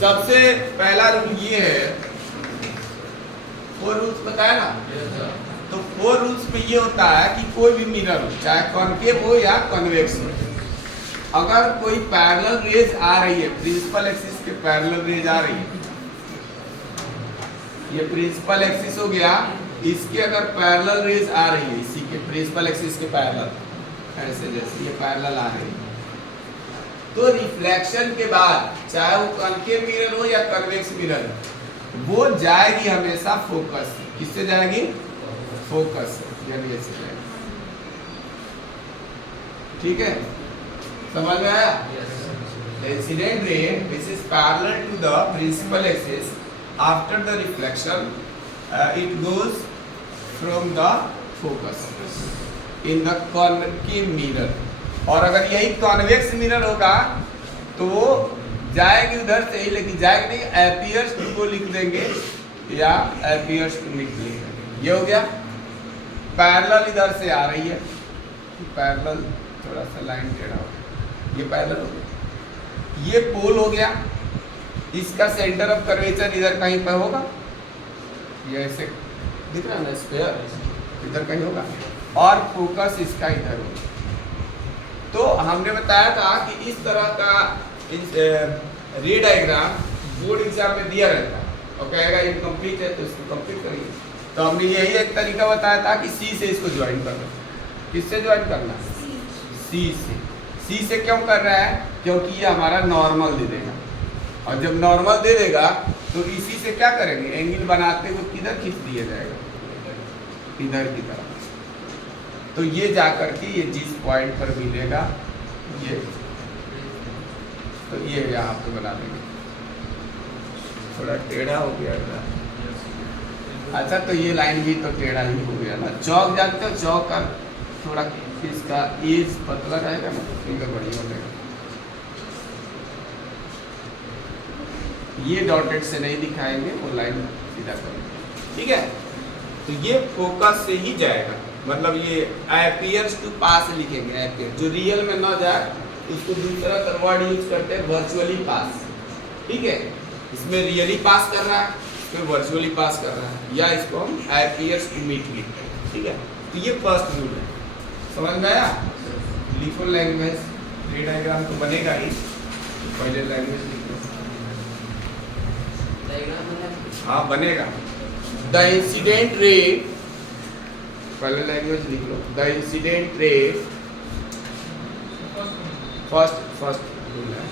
सबसे पहला रूल ये है, 4 रूल्स बताया ना। तो 4 रूल्स में ये होता है कि कोई भी मिरर हो, चाहे कॉनकेव हो या कॉन्वेक्स हो, अगर कोई पैरेलल रेज आ रही है, प्रिंसिपल एक्सिस के पैरेलल रेज आ रही है, ये प्रिंसिपल एक्सिस हो गया, इसके अगर पैरेलल रेज आ रही है, इसी के प्रिंसिपल एक्सिस के पैरेलल, ऐसे जैसे ये पैरेलल आ रही है, तो रिफ्लेक्शन के बाद चाहे वो कॉनकेव मिरर हो या कन्वेक्स मिरर, वो जाएगी हमेशा फोकस। किससे जाएगी? फोकस, यानी ऐसे जाएगी। ठीक है, समझ में आया? Incident ray which is parallel to the principal axis after the reflection, it goes from the focus in the concave mirror. और अगर यही कॉन्वेक्स मिरर होगा तो वो जाएगी उधर से ही, लेकिन जाएगी नहीं, अपीयर्स टू को लिख देंगे या अपीयर्स टू लिख लेंगे। ये हो गया। पैरेलल इधर से आ रही है, पैरेलल थोड़ा सा लाइन टेढ़ा हो गया, ये पैरेलल हो गया, ये पोल हो गया, इसका सेंटर ऑफ कर्वेचर इधर कहीं पर होगा, ये ऐसे दिख रहा है ना, स्फीयर इधर कहीं होगा, और फोकस इसका इधर होगा। तो हमने बताया था कि इस तरह का रे डायग्राम बोर्ड एग्जाम में दिया रहता है और कहेगा इनकम्प्लीट है तो इसको कंप्लीट करिए। तो हमने यही एक तरीका बताया था कि सी से इसको ज्वाइन करना। किससे ज्वाइन करना? सी से। सी से क्यों कर रहा है? क्योंकि ये हमारा नॉर्मल दे देगा, और जब नॉर्मल दे देगा तो इसी से क्या करेंगे, एंगल बनाते हुए किधर खींच दिया जाएगा, इधर की तरफ। तो ये जाकर के ये जिस पॉइंट पर मिलेगा, ये तो ये यहाँ पे बना देंगे, थोड़ा टेढ़ा हो गया था। अच्छा, तो ये लाइन भी तो टेढ़ा ही हो गया ना। चौक जानते हो, चौक का थोड़ा इसका एज पतला रहेगा ना, फिंगर बढ़िया हो जाएगा। ये डॉटेड से नहीं दिखाएंगे, वो लाइन सीधा करेंगे। ठीक है, तो ये फोकस से ही जाएगा, मतलब ये अपीयर्स टू पास लिखेंगे। अपीयर जो रियल में ना जाए उसको दूसरा वर्ड यूज करते हैं, वर्चुअली पास। ठीक है, इसमें रियली पास कर रहा है, इसमें वर्चुअली पास कर रहा है, या इसको हम अपीयर्स टू मीट लिखते हैं। ठीक है, तो ये फर्स्ट रूल है, समझ में आया? लिखो लैंग्वेज, रे डायग्राम तो बनेगा ही, पहले लैंग्वेज लिखो। हाँ बनेगा। द इंसिडेंट रे, पहले लैंग्वेज लिख लो। The incident ray, first rule है,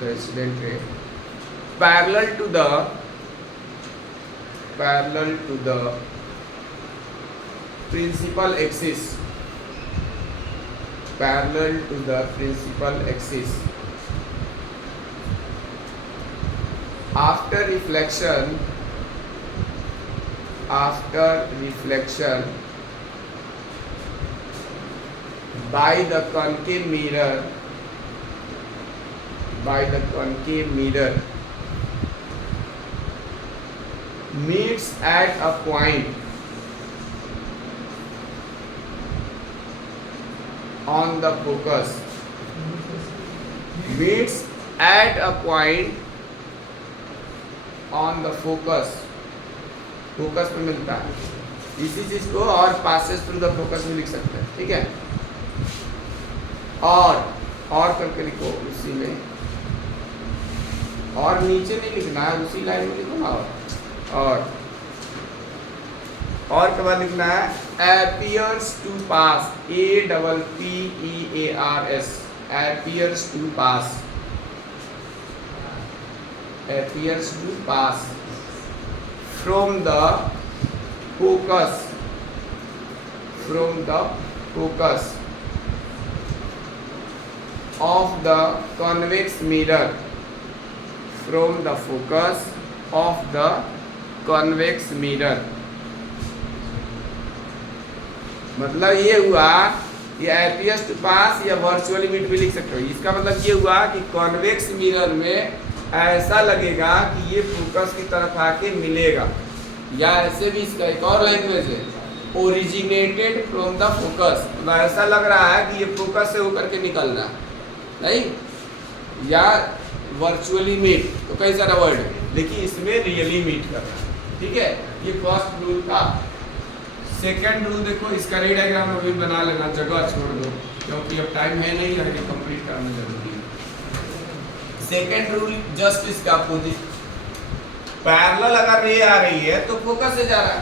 the incident ray parallel to the principal axis, parallel to the principal axis after reflection by the concave mirror meets at a point on the focus, meets at a point on the focus, focus में मिलता है। इसी चीज को और passes through the focus में लिख सकते हैं। ठीक है, और करके लिखो उसी में, और नीचे नहीं लिखना है, उसी लाइन में लिखो ना। और के बाद लिखना है appears to pass, APPEARS, appears to pass, appears to pass from the focus of the convex mirror, from the focus of the convex mirror। मतलब ये हुआ, ये appears to pass या वर्चुअली मीट भी लिख सकते हो। इसका मतलब ये हुआ कि कॉन्वेक्स मिरर में ऐसा लगेगा कि ये फोकस की तरफ आके मिलेगा, या ऐसे भी इसका एक और लैंग्वेज है, ओरिजिनेटेड फ्रॉम द फोकस, मतलब ऐसा लग रहा है कि ये फोकस से होकर के निकल रहा नहीं, या वर्चुअली मीट, तो कई सारा वर्ड है, लेकिन इसमें रियली मीट करना है, ठीक है। ये फर्स्ट रूल था। सेकेंड रूल देखो, इसका रे डायग्राम अभी बना लेना, जगह छोड़ दो क्योंकि अब टाइम है नहीं, आगे कंप्लीट करना जरूरी है। सेकेंड रूल जस्ट इसका अपोजिट, पैरेलल अगर रे आ रही है तो फोकस से जा रहा है,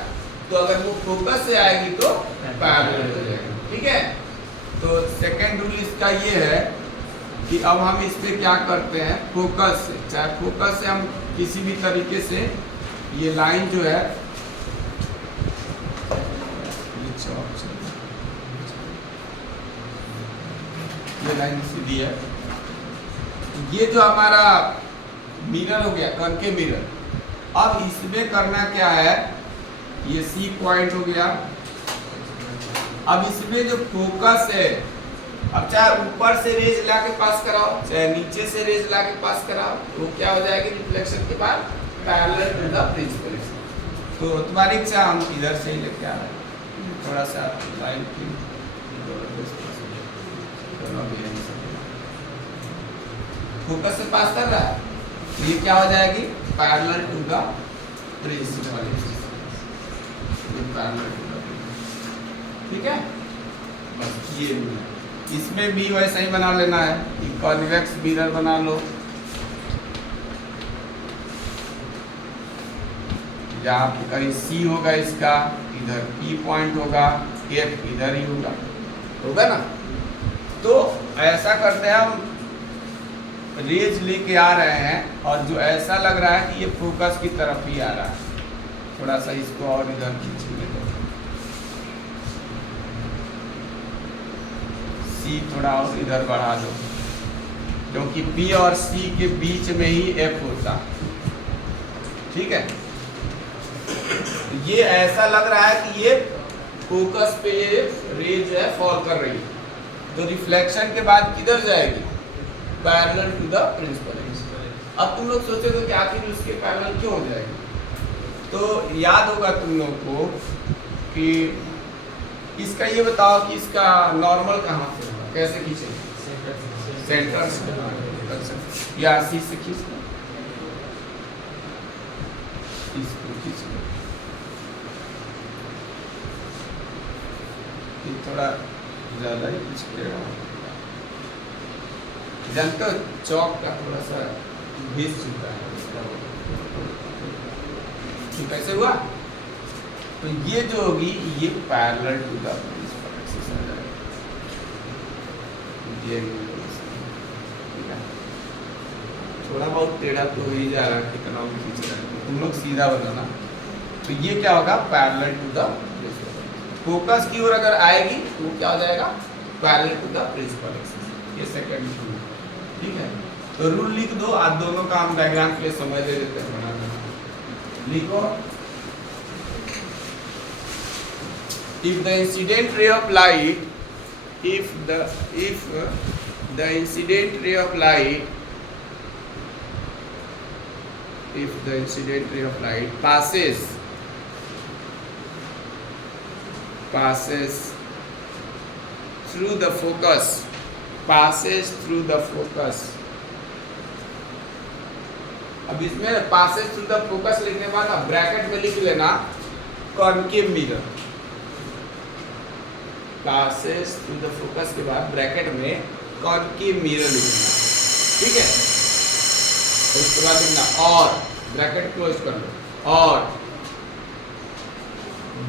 तो अगर वो फोकस से आएगी तो पैरेलल हो जाएगा, ठीक है। तो सेकेंड रूल इसका ये है कि अब हम इस पे क्या करते हैं, फोकस से, चाहे फोकस से हम किसी भी तरीके से ये लाइन जो है, ये लाइन सीधी है, ये जो हमारा मिरर हो गया, कनकेव मिरर, अब इसमें करना क्या है, ये सी पॉइंट हो गया। अब इसमें जो फोकस है, अब चाहे ऊपर से रेज ला के पास कराओ, चाहे नीचे से रेज ला के पास कराओ, वो क्या हो जाएगी, रिफ्लेक्शन के बाद parallel to the principal axis. तो तुम्हारी इच्छा, हम इधर से ही लेके आ रहे हैं, थोड़ा सा लाइन की फोकस से पास कर रहा है, तो ये क्या हो जाएगी, parallel to the principal axis, parallel to the, ठीक है। बस ये इसमें भी वैसा ही बना लेना है, कॉन्वेक्स मिरर बना लो, जहाँ पे कहीं सी होगा इसका, इधर पी पॉइंट होगा, एफ इधर ही होगा ना। तो ऐसा करते हैं, हम रेज लेके आ रहे हैं और जो ऐसा लग रहा है कि ये फोकस की तरफ ही आ रहा है, थोड़ा सा इसको और इधर खींच ले दो, सी थोड़ा और इधर बढ़ा दो, क्योंकि पी और सी के बीच में ही एफ होता, ठीक है। ये ऐसा लग रहा है कि ये फोकस पे ये रेज है फॉल कर रही है, तो रिफ्लेक्शन के बाद किधर जाएगी, parallel to the principal axis. अब तुम लोग सोचोगे कि आखिर उसके पैरेलल क्यों हो जाएगी, तो याद होगा तुम लोग को कि इसका ये बताओ कि इसका नॉर्मल कहाँ से होगा, कैसे खींचेंगे, सेंटर से या सी से खींच, इसको खींच, थोड़ा ज्यादा ही कुछ जानते हो, चौक का थोड़ा सा घिस चुका है, तो कैसे हुआ, तो ये जो होगी ये parallel to the principal axis आ जाएगा, ये ठीक है। थोड़ा बहुत टेढ़ा तो हो ही जा रहा है, कितना भी खींच रहा है, तुम लोग सीधा बनाना, तो ये क्या होगा, पैरेलल टू द फोकस की ओर अगर आएगी तो क्या हो जाएगा, parallel to the principal axis, ये सेकंड रूल, ठीक है। तो रूल लिख दो, आज दोनों का हम डायग्राम के लिए समय दे देते हैं, बनाना लिखो। If the incident ray of light, if the incident ray of light, if the incident ray of light passes through the focus, passes through the focus, अब इसमें passes through the focus लिखने के बाद अब ब्रैकेट में लिख लेना concave mirror, passes through the focus के बाद ब्रैकेट में कॉनकेव मिरर लिखना, ठीक है। उसके बाद लिखना और, ब्रैकेट क्लोज कर लो, और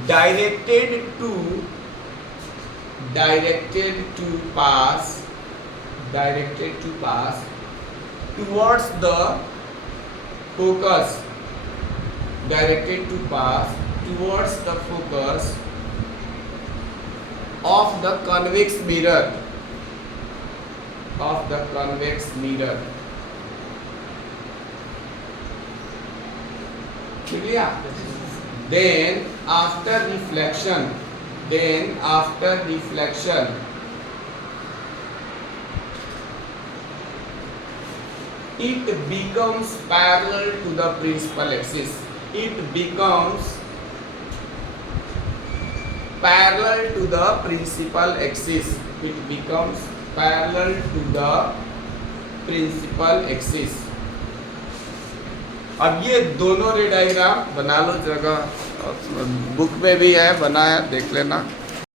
directed to pass towards the focus, directed to pass towards the focus of the convex mirror, clear? Then after reflection, it becomes parallel to the principal axis. It becomes parallel to the principal axis. It becomes parallel to the principal axis. अब ये दोनों रे diagram बना लो, जगह book में भी है बनाया, देख लेना।